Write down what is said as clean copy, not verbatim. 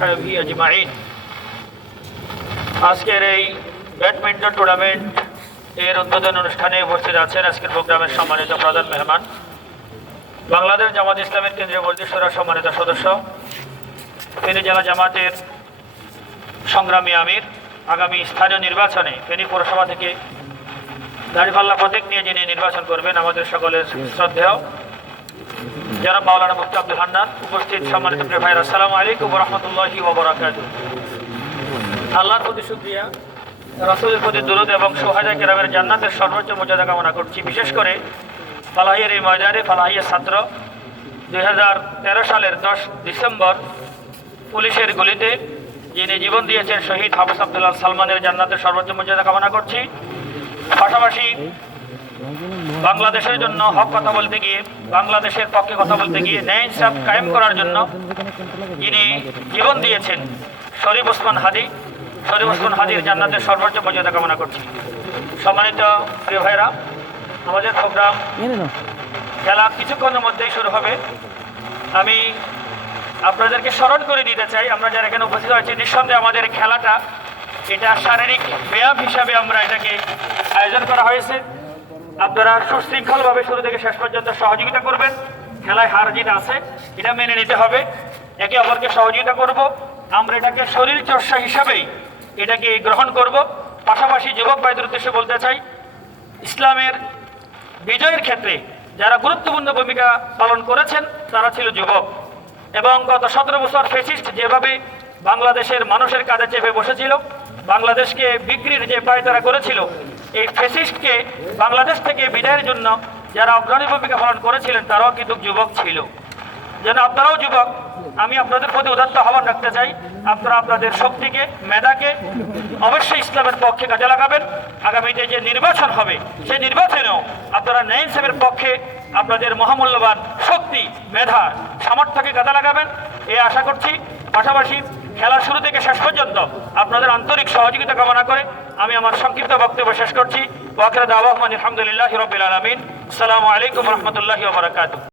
وأصحابه أجمعين। আজকের এই badminton tournament এর উদ্বোধন অনুষ্ঠানে উপস্থিত আছেন আজকের প্রোগ্রামের সম্মানিত প্রধান মেহমান, বাংলাদেশ জামাত ইসলামের কেন্দ্রীয় বর্ধিত শূরার সম্মানিত সদস্য, ফেনী জেলা জামাতের সংগ্রামী আমির, আগামী স্থানীয় নির্বাচনে ফেনী পৌরসভা থেকে দাঁড়িপাল্লা প্রতীক নিয়ে যিনি নির্বাচন করবেন, আমাদের সকলের শ্রদ্ধেয় জনাব মাওলানা মুফতি আব্দুল হান্নান, উপস্থিত সম্মানিত প্রিয় ভাইরা, আসসালামু আলাইকুম ওয়া রাহমাতুল্লাহি ওয়া বারাকাতুহু। আল্লাহর প্রতি শুকরিয়া, রাসূলের প্রতি দরুদ এবং সুহাদায়ে কেরামের জান্নাতের সর্বোচ্চ মর্যাদা কামনা করছি। বিশেষ করে ফালাহিয়ার এই ময়দানে ফালাহিয়া ছাত্র 2013 সালের 10 ডিসেম্বর পুলিশের গুলিতে যিনি জীবন দিয়েছেন শহীদ হাফেজ আব্দুল্লাহ সালমানের জান্নাতের সর্বোচ্চ মর্যাদা কামনা করছি। পাশাপাশি বাংলাদেশের জন্য হক কথা বলতে গিয়ে, বাংলাদেশের পক্ষে কথা বলতে গিয়ে ন্যায় ইনসাফ কায়েম করার জন্য যিনি জীবন দিয়েছেন শরীফ ওসমান হাদির জান্নাতের সর্বোচ্চ মর্যাদা কামনা করছি। সম্মানিত প্রিয় ভাইরা, আমাদের প্রোগ্রাম খেলা কিছুক্ষণের মধ্যেই শুরু হবে। আমি আপনাদেরকে স্মরণ করে দিতে চাই, আমরা যারা এখানে উপস্থিত হয়েছি, নিঃসন্দেহে আমাদের খেলাটা এটা শারীরিক ব্যায়াম হিসাবে আমরা এটাকে আয়োজন করা হয়েছে। আপনারা সুশৃঙ্খলভাবে শুরু থেকে শেষ পর্যন্ত সহযোগিতা করবেন। খেলায় হার জিত আছে, এটা মেনে নিতে হবে, একে অপরকে সহযোগিতা করব। আমরা এটাকে শরীর চর্চা হিসাবেই এটাকে গ্রহণ করব। পাশাপাশি যুবক ভাইদের উদ্দেশ্যে বলতে চাই, ইসলামের বিজয়ের ক্ষেত্রে যারা গুরুত্বপূর্ণ ভূমিকা পালন করেছেন তারা ছিল যুবক। এবং গত 17 বছর ফ্যাসিস্ট যেভাবে বাংলাদেশের মানুষের কাঁধে চেপে বসেছিল, বাংলাদেশকে বিক্রির যে পায়তারা করেছিল, এই ফ্যাসিস্টকে বাংলাদেশ থেকে বিদায়ের জন্য যারা অগ্রণী ভূমিকা পালন করেছিলেন তারাও কিন্তু যুবক ছিল। যেন আপনারাও যুবক, আমি আপনাদের প্রতি উদাত্ত আহ্বান রাখতে চাই, আপনারা আপনাদের শক্তিকে, মেধাকে অবশ্যই ইসলামের পক্ষে কাজে লাগাবেন। আগামীতে যে নির্বাচন হবে সেই নির্বাচনেও আপনারা ন্যায় ইনসাফের পক্ষে আপনাদের মহামূল্যবান শক্তি, মেধা, সামর্থ্যকে কাজে লাগাবেন এই আশা করছি। পাশাপাশি খেলার শুরু থেকে শেষ পর্যন্ত আপনাদের আন্তরিক সহযোগিতা কামনা করে আমি আমার সংক্ষিপ্ত বক্তব্য শেষ করছি। ওয়া আখিরু দাওয়ানা আলহামদুলিল্লাহি রাব্বিল আলামিন। আসসালামু আলাইকুম ওয়া রাহমাতুল্লাহি ওয়া বারাকাতুহু।